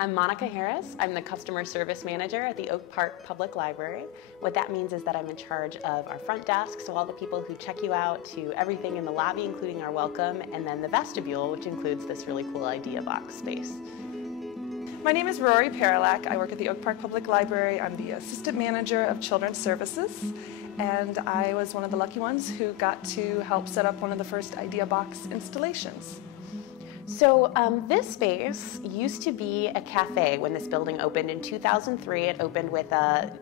I'm Monica Harris. I'm the Customer Service Manager at the Oak Park Public Library. What that means is that I'm in charge of our front desk, so all the people who check you out, to everything in the lobby, including our welcome, and then the vestibule, which includes this really cool IdeaBox space. My name is Rory Paralak. I work at the Oak Park Public Library. I'm the Assistant Manager of Children's Services, and I was one of the lucky ones who got to help set up one of the first IdeaBox installations. So this space used to be a cafe when this building opened in 2003. It opened with a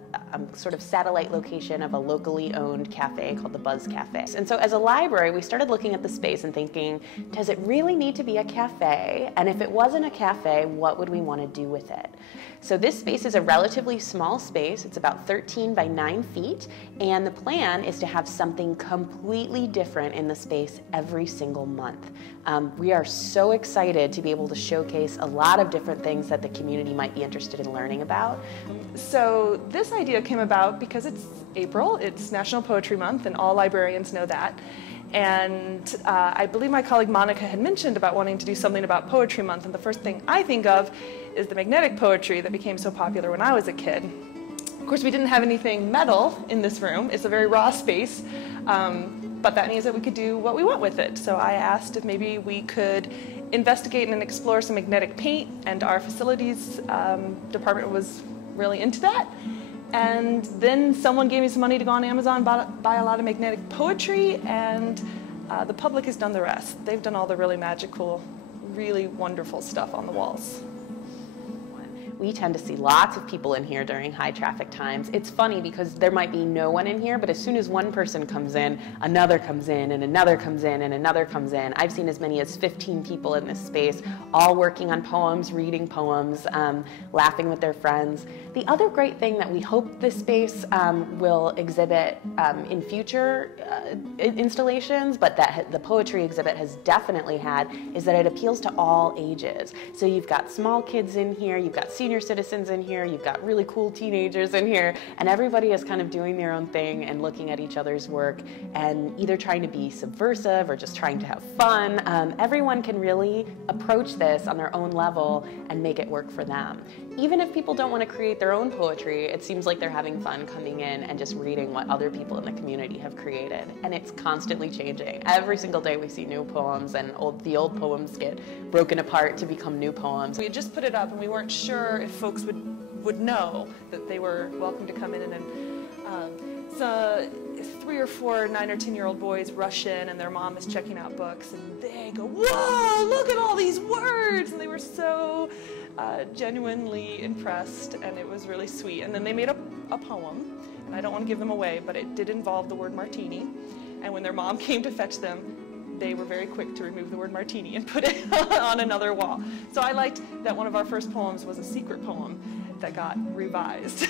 sort of satellite location of a locally owned cafe called the Buzz Cafe. And so as a library, we started looking at the space and thinking, does it really need to be a cafe? And if it wasn't a cafe, what would we want to do with it? So this space is a relatively small space. It's about 13 by 9 feet. And the plan is to have something completely different in the space every single month. We are so excited to be able to showcase a lot of different things that the community might be interested in learning about. So this idea came about because it's April, it's National Poetry Month, and all librarians know that. And I believe my colleague Monica had mentioned about wanting to do something about Poetry Month, and the first thing I think of is the magnetic poetry that became so popular when I was a kid. Of course, we didn't have anything metal in this room. It's a very raw space, but that means that we could do what we want with it. So I asked if maybe we could investigate and explore some magnetic paint, and our facilities department was really into that. And then someone gave me some money to go on Amazon, buy a lot of magnetic poetry, and the public has done the rest. They've done all the really magical, really wonderful stuff on the walls. We tend to see lots of people in here during high traffic times. It's funny because there might be no one in here, but as soon as one person comes in, another comes in, and another comes in, and another comes in. I've seen as many as 15 people in this space, all working on poems, reading poems, laughing with their friends. The other great thing that we hope this space will exhibit in future installations, but that the poetry exhibit has definitely had, is that it appeals to all ages. So you've got small kids in here, you've got senior citizens in here, you've got really cool teenagers in here, and everybody is kind of doing their own thing and looking at each other's work and either trying to be subversive or just trying to have fun. Everyone can really approach this on their own level and make it work for them. Even if people don't want to create their own poetry, it seems like they're having fun coming in and just reading what other people in the community have created. And it's constantly changing. Every single day we see new poems, and the old poems get broken apart to become new poems. We had just put it up and we weren't sure if folks would know that they were welcome to come in, and so 3 or 4 9 or 10-year-old boys rush in and their mom is checking out books and they go, "Whoa, look at all these words!" And they were so genuinely impressed, and it was really sweet. And then they made a poem, and I don't want to give them away, but it did involve the word martini. And when their mom came to fetch them, they were very quick to remove the word martini and put it on another wall. So I liked that one of our first poems was a secret poem that got revised.